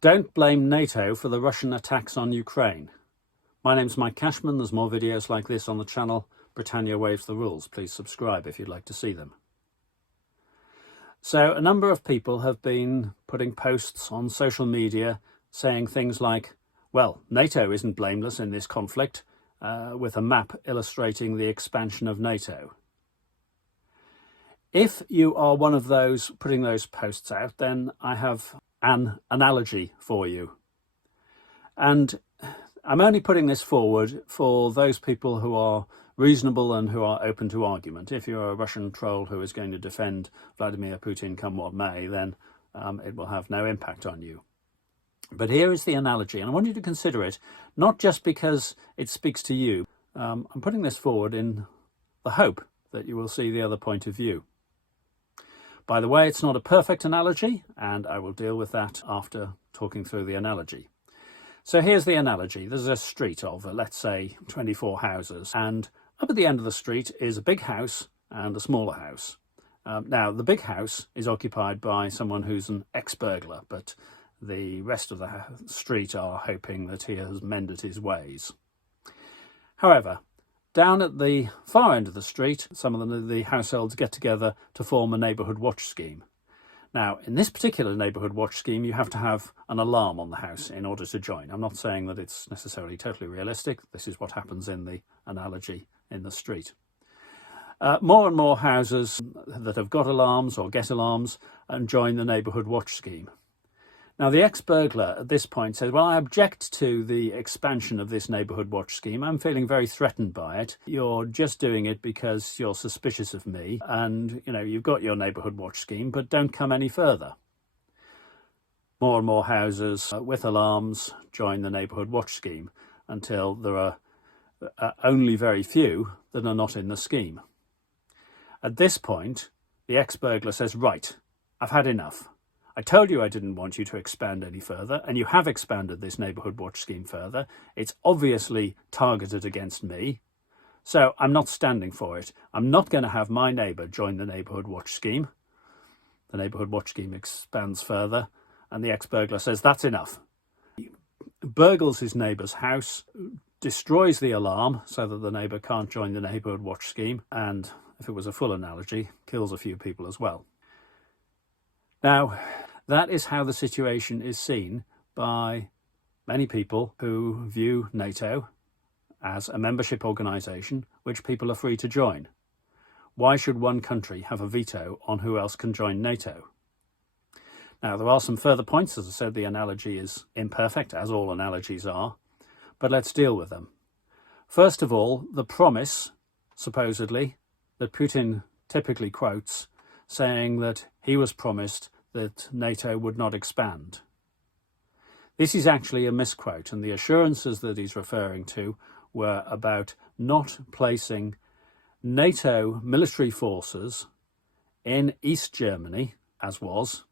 Don't blame NATO for the Russian attacks on Ukraine. My name's Mike Cashman. There's more videos like this on the channel. Britannia Waives the Rules. Please subscribe if you'd like to see them. So a number of people have been putting posts on social media saying things like, well, NATO isn't blameless in this conflict, with a map illustrating the expansion of NATO. If you are one of those putting those posts out, then I have an analogy for you. And I'm only putting this forward for those people who are reasonable and who are open to argument. If you're a Russian troll who is going to defend Vladimir Putin come what may, then it will have no impact on you. But here is the analogy, and I want you to consider it, not just because it speaks to you. I'm putting this forward in the hope that you will see the other point of view. By the way, it's not a perfect analogy, and I will deal with that after talking through the analogy. So here's the analogy. There's a street of, let's say, 24 houses, and up at the end of the street is a big house and a smaller house. Now, the big house is occupied by someone who's an ex-burglar, but the rest of the street are hoping that he has mended his ways. However, down at the far end of the street, some of the households get together to form a neighbourhood watch scheme. Now, in this particular neighbourhood watch scheme, you have to have an alarm on the house in order to join. I'm not saying that it's necessarily totally realistic. This is what happens in the analogy in the street. More and more houses that have got alarms or get alarms and join the neighbourhood watch scheme. Now, the ex-burglar at this point says, well, I object to the expansion of this neighbourhood watch scheme. I'm feeling very threatened by it. You're just doing it because you're suspicious of me. And, you know, you've got your neighbourhood watch scheme, but don't come any further. More and more houses with alarms join the neighbourhood watch scheme until there are only very few that are not in the scheme. At this point, the ex-burglar says, right, I've had enough. I told you I didn't want you to expand any further, and you have expanded this neighbourhood watch scheme further. It's obviously targeted against me, so I'm not standing for it. I'm not going to have my neighbour join the neighbourhood watch scheme. The neighbourhood watch scheme expands further, and the ex-burglar says, that's enough. He burgles his neighbour's house, destroys the alarm so that the neighbour can't join the neighbourhood watch scheme, and, if it was a full analogy, kills a few people as well. Now, that is how the situation is seen by many people who view NATO as a membership organisation which people are free to join. Why should one country have a veto on who else can join NATO? Now, there are some further points. As I said, the analogy is imperfect, as all analogies are, but let's deal with them. First of all, the promise, supposedly, that Putin typically quotes, saying that he was promised that NATO would not expand. This is actually a misquote, and the assurances that he's referring to were about not placing NATO military forces in East Germany, as was,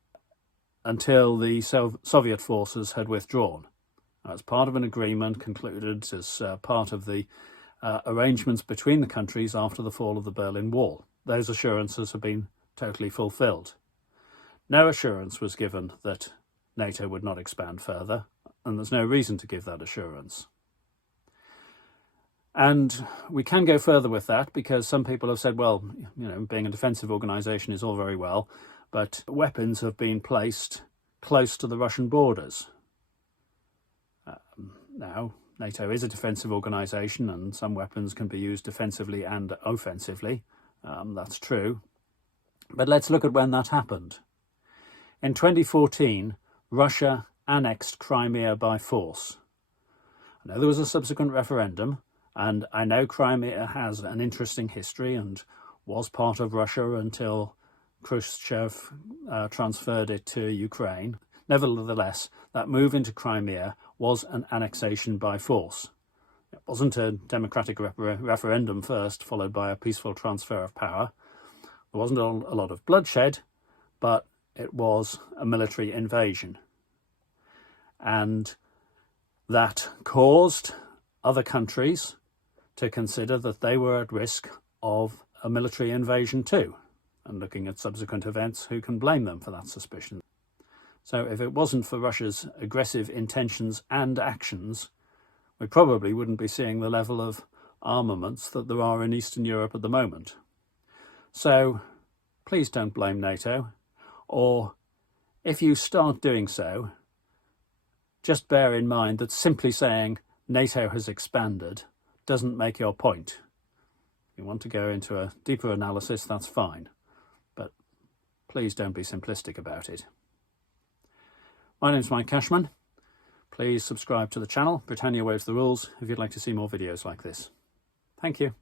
until the Soviet forces had withdrawn. As part of an agreement concluded as part of the arrangements between the countries after the fall of the Berlin Wall. Those assurances have been totally fulfilled. No assurance was given that NATO would not expand further, and there's no reason to give that assurance. And we can go further with that because some people have said, well, you know, being a defensive organisation is all very well, but weapons have been placed close to the Russian borders. Now, NATO is a defensive organisation and some weapons can be used defensively and offensively. That's true. But let's look at when that happened. In 2014, Russia annexed Crimea by force. I know there was a subsequent referendum, and I know Crimea has an interesting history and was part of Russia until Khrushchev transferred it to Ukraine. Nevertheless, that move into Crimea was an annexation by force. It wasn't a democratic referendum first, followed by a peaceful transfer of power. There wasn't a lot of bloodshed, but it was a military invasion. And that caused other countries to consider that they were at risk of a military invasion too. And looking at subsequent events, who can blame them for that suspicion? So if it wasn't for Russia's aggressive intentions and actions, we probably wouldn't be seeing the level of armaments that there are in Eastern Europe at the moment. So please don't blame NATO, or if you start doing so, just bear in mind that simply saying NATO has expanded doesn't make your point. If you want to go into a deeper analysis, that's fine, but please don't be simplistic about it. My name's Mike Cashman. Please subscribe to the channel, Britannia Waves the Rules, if you'd like to see more videos like this. Thank you.